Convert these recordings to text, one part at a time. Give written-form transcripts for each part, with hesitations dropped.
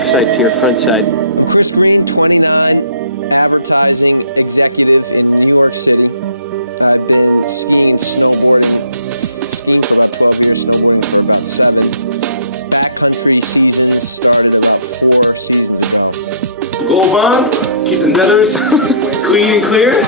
backside to your front side. Chris Green, 29, advertising executive in New York City. I've been skiing, snowboarding, skiing to my 12-year snowboarding for about 7. Backcountry season started with 4 seasons ago. Gold bond, keep the nethers clean and clear.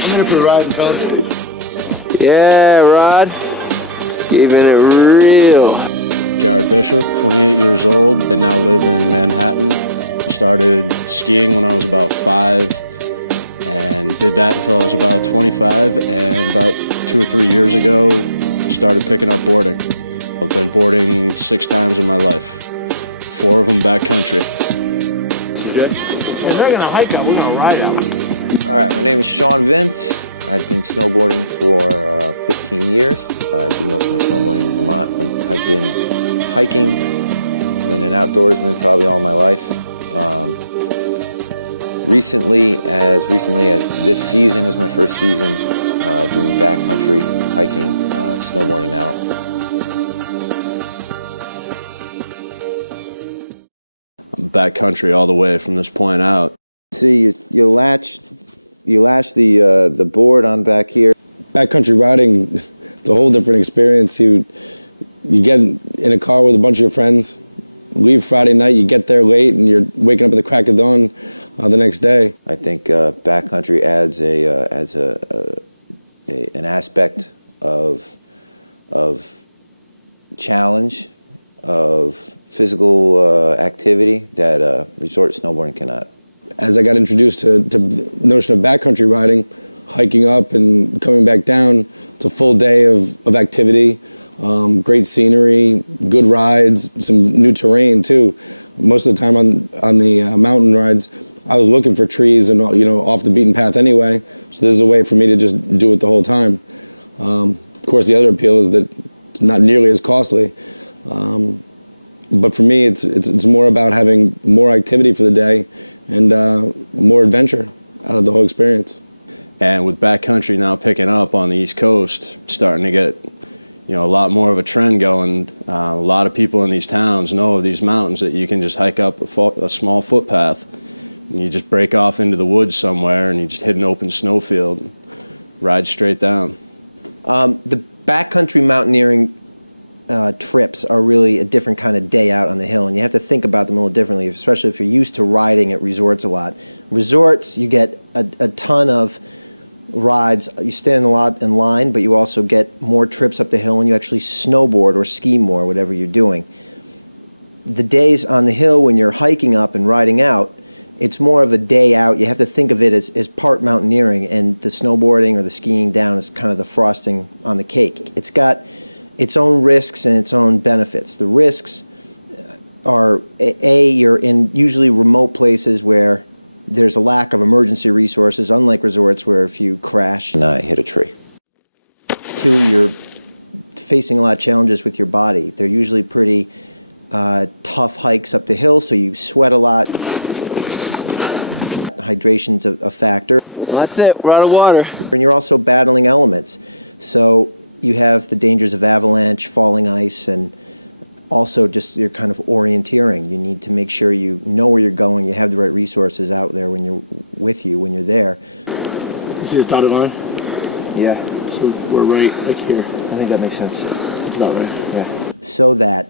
I'm here for the ride, fellas. Yeah, Rod. Keeping it real. And they're gonna hike out, we're gonna ride out. Backcountry all the way from this point out. Backcountry riding, it's a whole different experience. You get in a car with a bunch of friends, leave Friday night, you get there late, and you're waking up with the crack of dawn the next day. I think backcountry has an aspect of challenge, of physical activity that resort snowboard cannot. As I got introduced to the notion of backcountry riding, hiking up and coming back down, it's a full day of activity, great scenery, good rides, some new terrain too. Most of the time on the mountain rides, I was looking for trees and off the beaten path anyway, so this is a way for me to just do it the whole time. Of course, the other appeal is that it's not nearly as costly. But for me, it's more about having more activity for the day and more adventure, the whole experience. And with backcountry now picking up on the East Coast, starting to get a lot more of a trend going. A lot of people in these towns know of these mountains that you can just hike up a small footpath. And you just break off into the woods somewhere and you just hit an open snowfield, ride straight down. The backcountry mountaineering trips are really a different kind of day out on the hill. And you have to think about them a little differently, especially if you're used to riding at resorts a lot. Resorts, you get a ton of rides. You stand a lot in line, but you also get more trips up the hill and you actually snowboard or ski more, whatever you're doing. The days on the hill when you're hiking up and riding out, it's more of a day out. You have to think of it as part mountaineering, and the snowboarding or the skiing down is kind of the frosting on the cake. It's got its own risks and its own benefits. The risks are, you're in usually remote places where there's a lack of emergency resources, unlike resorts where if you crash, hit a tree. Facing a lot of challenges with your body. They're usually pretty tough hikes up the hill, so you sweat a lot. Hydration's a factor. Well, that's it. We're out of water. You're also battling elements, so you have the dangers of avalanche, falling ice, and also just your kind of orienteering. You need to make sure you know where you're going, you have the right resources out there with you when you're there. You see this dotted line? Yeah, So we're right here. I think that makes sense. That's about right. Yeah. So that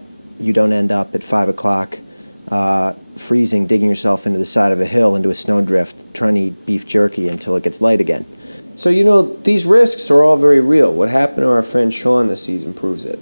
you don't end up at 5 o'clock freezing, digging yourself into the side of a hill into a snowdrift, trying to eat beef jerky until it gets light again. So, these risks are all very real. What happened to our friend Shawn this season proves it.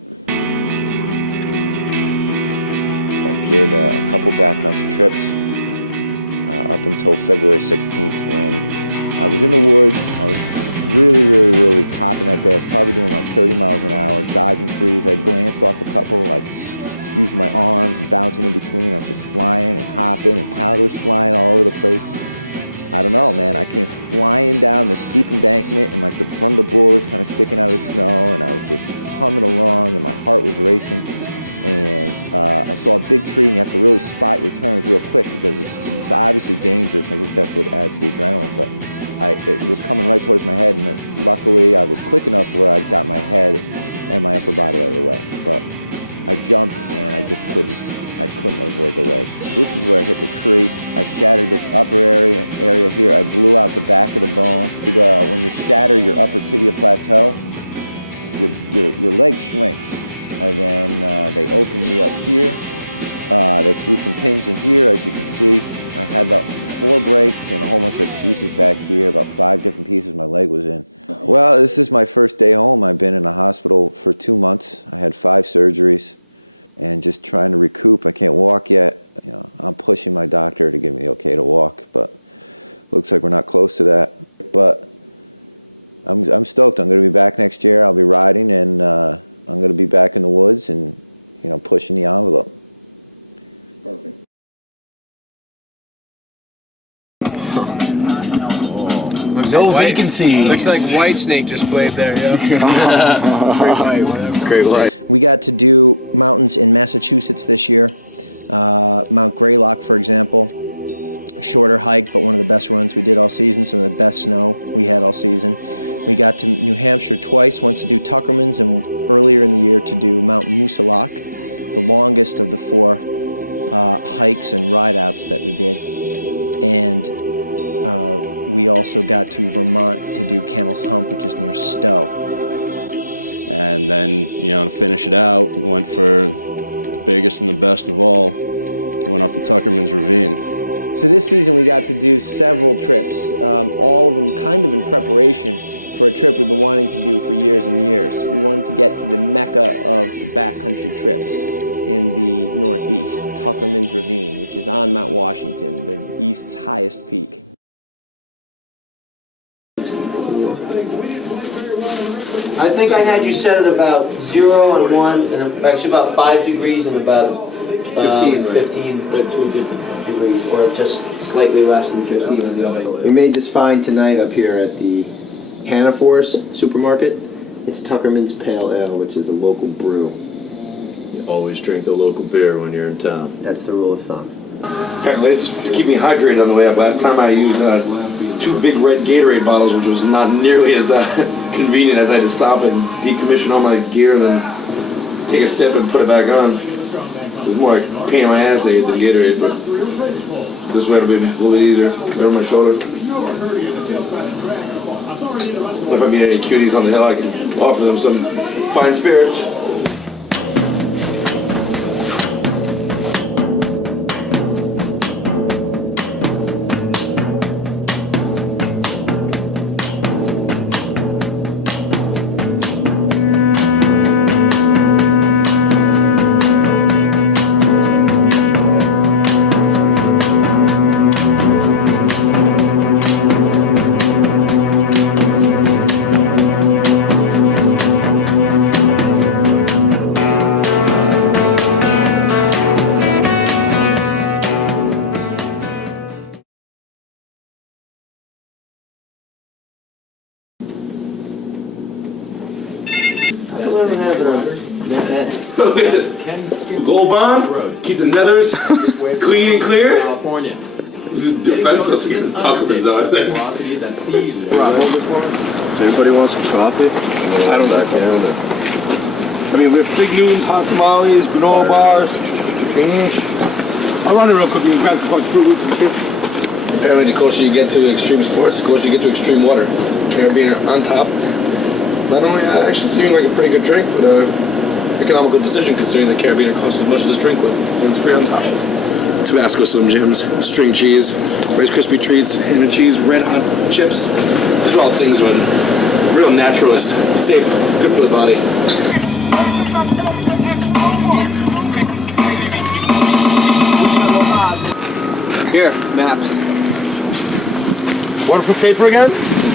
to that. But I'm stoked. I'm going to be back next year. I'll be riding, and I'm going to be back in the woods and pushing the envelope. No vacancy. Looks like Whitesnake just played there, yeah. Great white, whatever. Great white. We got to do mountains in Massachusetts this year. Mount Greylock, for example. Shorter hike, but one of the best roads we did all season. Some of the best snow we had all season. We got to New Hampshire twice. Once to do Tuckerman's earlier in the year to do Mountain Moose Rock. The longest of the four hikes and ride outs that we did. And we also got to run to do Campbell's Hill, which is no snow. And then, finish it out. Went for the biggest and the best of all. Went to Tuckerman's Ravine. So this season we got to do several trips, all kayak preparation for a trip we've been wanting to do for years and years. To get to the Mecca of the backcountry trips. Northeast of Tuckerman's Ravine, which is on Mount Washington. It's its highest peak. I think I had you set at about 0 and 1, and actually about 5 degrees and about 15, right? 15 degrees, or just slightly less than 15 on the other. We made this find tonight up here at the Hannafors supermarket. It's Tuckerman's Pale Ale, which is a local brew. You always drink the local beer when you're in town. That's the rule of thumb. Apparently, this is to keep me hydrated on the way up. Last time I used 2 big red Gatorade bottles, which was not nearly as convenient as I had to stop and decommission all my gear and then take a sip and put it back on. It was more like a pain in my ass than Gatorade, but this way it'll be a little bit easier. Right on my shoulder. If I meet any cuties on the hill, I can offer them some fine spirits. Gold bond, keep the nethers clean and clear. California. This is defenseless against Tuckerman's, though, I think. Does anybody want some coffee? I don't know. I mean, we have big noons, hot tamales, granola bars, beans. I'll run it real quick and grab some fruit with some chips. Apparently, the closer you get to extreme sports, the closer you get to extreme water. Caribbean on top. Not only actually seeming like a pretty good drink, but economical decision considering the Caribbean costs as much as this drink would, and it's free on top. Tabasco Slim Jims, string cheese, Rice Krispie treats, ham and cheese, red hot chips. These are all things when real naturalist, safe, good for the body. Here, maps. Waterproof paper again?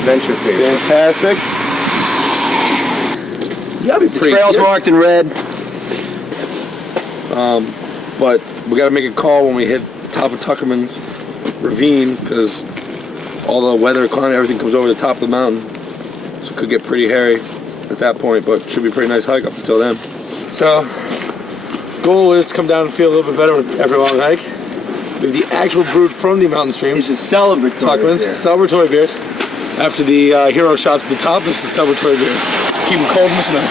Vinche paper. Fantastic. You gotta be pretty Trails marked in red. But we got to make a call when we hit top of Tuckerman's ravine because all the weather, climate, everything comes over the top of the mountain. So it could get pretty hairy at that point, but should be a pretty nice hike up until then. So, goal is to come down and feel a little bit better with every long hike. We have the actual brewed from the mountain streams. It's a celebratory Tuckerman's, beer. celebratory beers. After the hero shots at the top, this is celebratory beers. Keep them cold in the snow.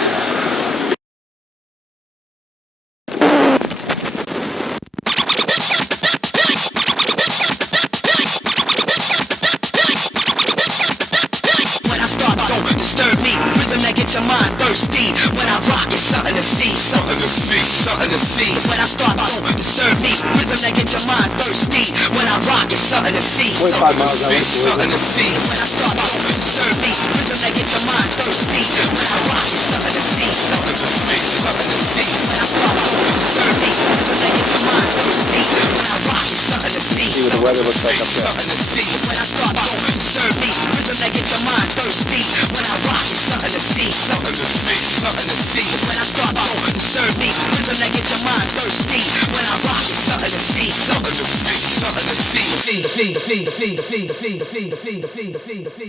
Your mind thirsty when I rock, it's something to see, something to see, something to see. When I start, don't disturb me. Rhythm that get your mind thirsty when I rock, it's something to see, something to see, something to see. When I start, don't disturb me. Rhythm that get your mind thirsty when I rock, it's something to see, something to see, something to see. When I start, don't disturb me. Rhythm that get your mind thirsty when I rock, it's something to see. See what the weather looks like up there. Something to see. When I start, don't disturb me. rhythm that get your mind thirsty. When I rock, it's something to see, something to see, something to see. When I start, don't disturb me, rhythm that get your mind thirsty. When I rock, it's something to see, something to see, something to see.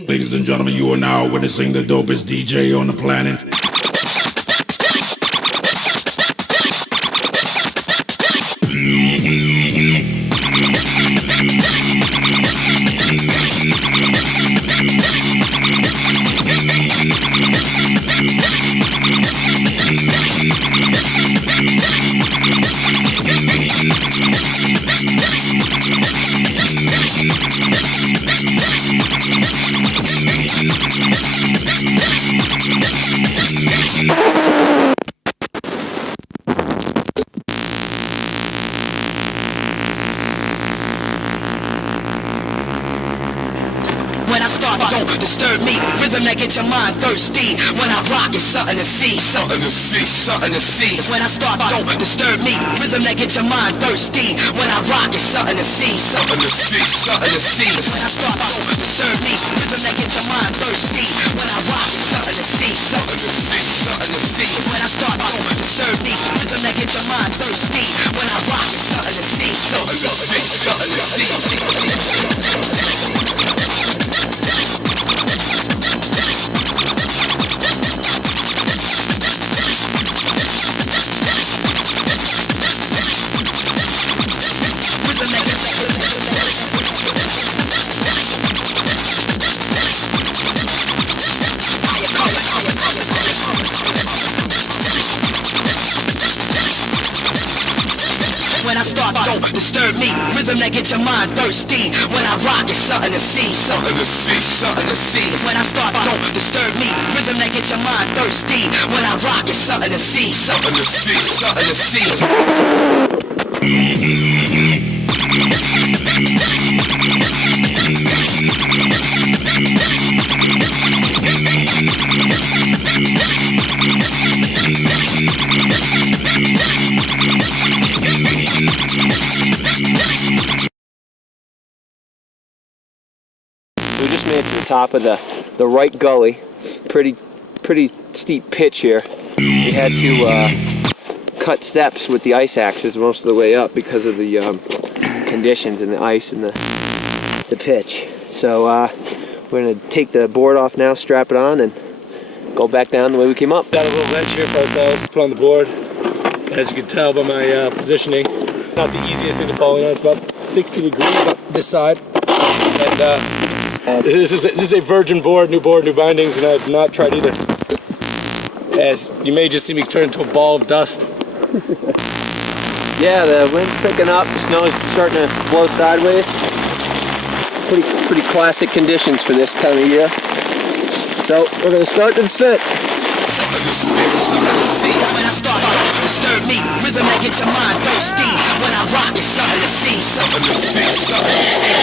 Ladies and gentlemen, you are now witnessing the dopest DJ on the planet. Rhythm that get your mind thirsty. When I rock, it's something to see, something to see, something to see. When I start, don't disturb me. Rhythm that get your mind thirsty. When I rock, it's something to see, something to see, something to see. When I start, don't disturb me. Rhythm that get your mind thirsty. When I rock, it's something to see, something to see, something to see. When I start, don't disturb me. Rhythm that get your mind thirsty. When I rock, it's something to see, something to see, something to see. Disturb me, rhythm that get your mind thirsty. When I rock, it's something to see, something to see, something to see. When I start, don't disturb me, rhythm that get your mind thirsty. When I rock, it's something to see, something to see, something to see. We just made it to the top of the right gully. Pretty steep pitch here. We had to cut steps with the ice axes most of the way up because of the conditions and the ice and the pitch. So we're gonna take the board off now, strap it on, and go back down the way we came up. Got a little ledge here for ourselves to put on the board. As you can tell by my positioning, not the easiest thing to follow. It's about 60 degrees on this side, and this is a virgin board, new bindings, and I've not tried either. As you may just see me turn into a ball of dust. Yeah, the wind's picking up, the snow's starting to blow sideways. Pretty classic conditions for this time of year. So we're gonna start the descent. When I start, disturb me, rhythm that get your mind thirsty. When I rock, it's something to see, something to see, something to see.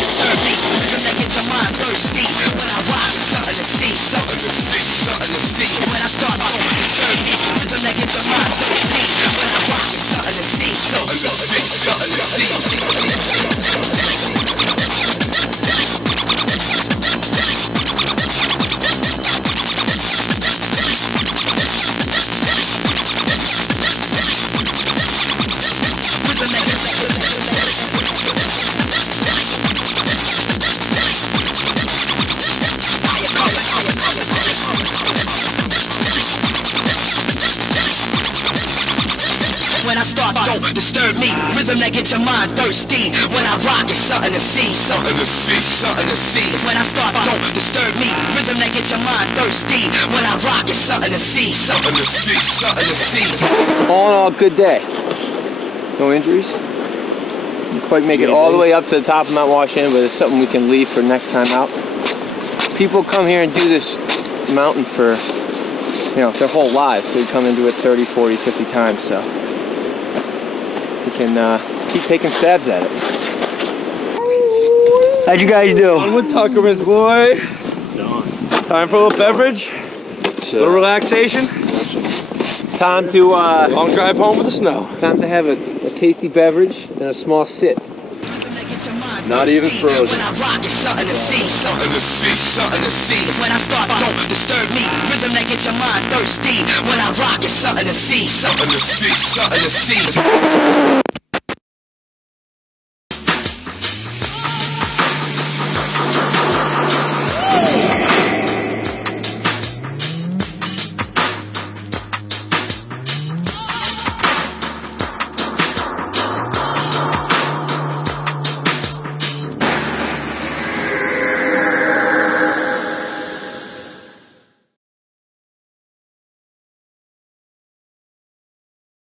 Disturb me, rhythm that get your mind thirsty. When I rock, it's something to see, something to see, something to see. When I start, disturb me, rhythm that get your mind thirsty. When I rock, it's something to see, something to see, something to see. Disturb me, rhythm that get your mind thirsty. When I rock, it's something to see, something to see, something to see. When I start, don't disturb me, rhythm that get your mind thirsty. When I rock, it's something to see, something to see, something to see. All in all, good day. No injuries. Didn't quite make it all the way up to the top of Mount Washington, but it's something we can leave for next time out. People come here and do this mountain for, their whole lives. They come and do it 30, 40, 50 times, so we can keep taking stabs at it. How'd you guys do? On with Tuckerman's, boy. Time for a little beverage, a little relaxation. Time to long drive home with the snow. Time to have a tasty beverage and a small sit. get your mind Not thirsty. even frozen. When I rock, it's something to see, something to see, something to see. When I start, don't disturb me. Rhythm that get your mind thirsty. When I rock, it's something to see, something to see, something to see.